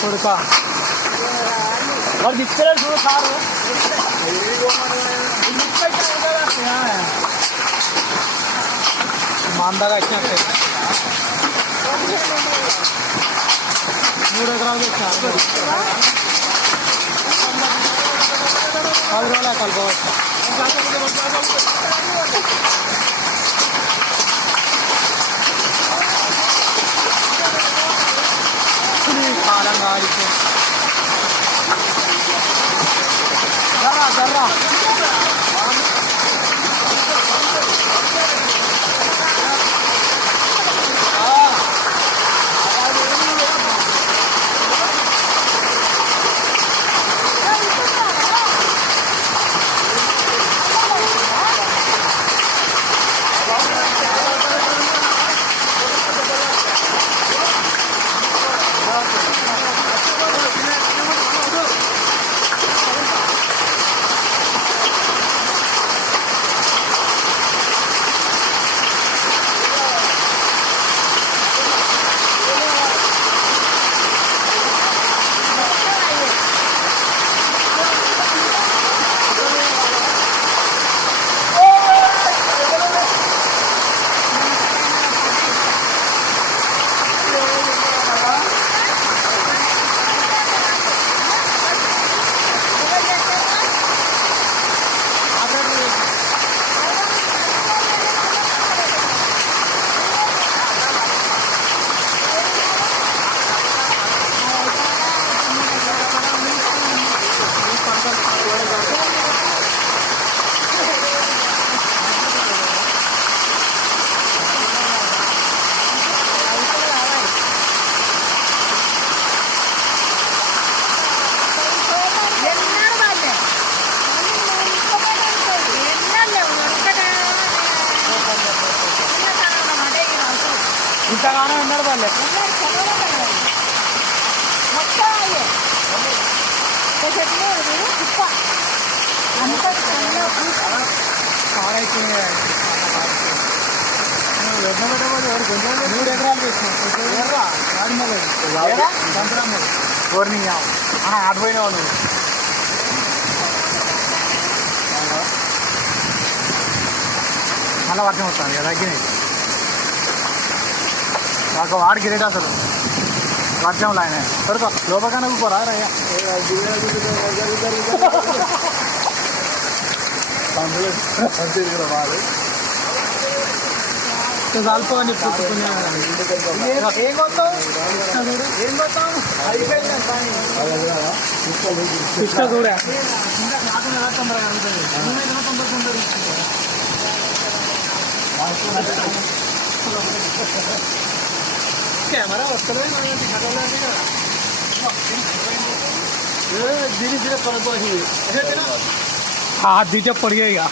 కొడుక వాడు ఇచ్చలేదు చూడు కారు మందగా వచ్చిన 3 ఎకరాలు వచ్చారు 10 రోజులు కలుపుకోవచ్చు కాలం ఆడితే జర్రా జర్రా ఇంతగానో ఉన్నాడు వాళ్ళే కొంచెం 3 ఎకరాలు వేసినాం గవర్నింగ్ ఆడిపోయినావు నువ్వు మళ్ళీ వర్షం వస్తుంది కదా తగ్గినాయి నాకు వాడికి రేట్ అసలు వర్షంలో ఆయన దొరక లోపకన్నా పోరా రయ్యా చాలుకోని పుట్టుకునే ఏం కొత్తాం ఏం కొత్తాం ఇష్ట చూడ కెమెరా వస్తలేదు దీని దీని పడుకోవాలి దీటే పడిగా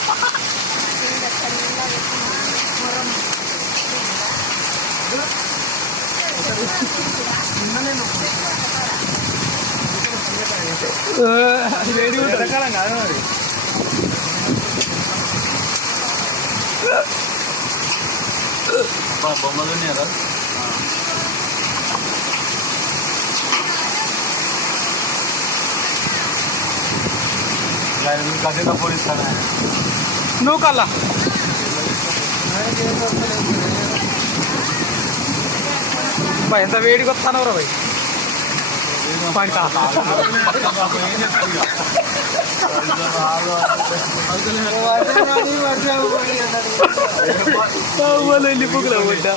వేడి రకాలం కాదు మరి బొమ్మలు ఉన్నాయా కథ పోలిస్తాను నువ్వు కల్లా ఎంత వేడికి వస్తాను రా భయ్ పంట వెళ్ళిపోకురా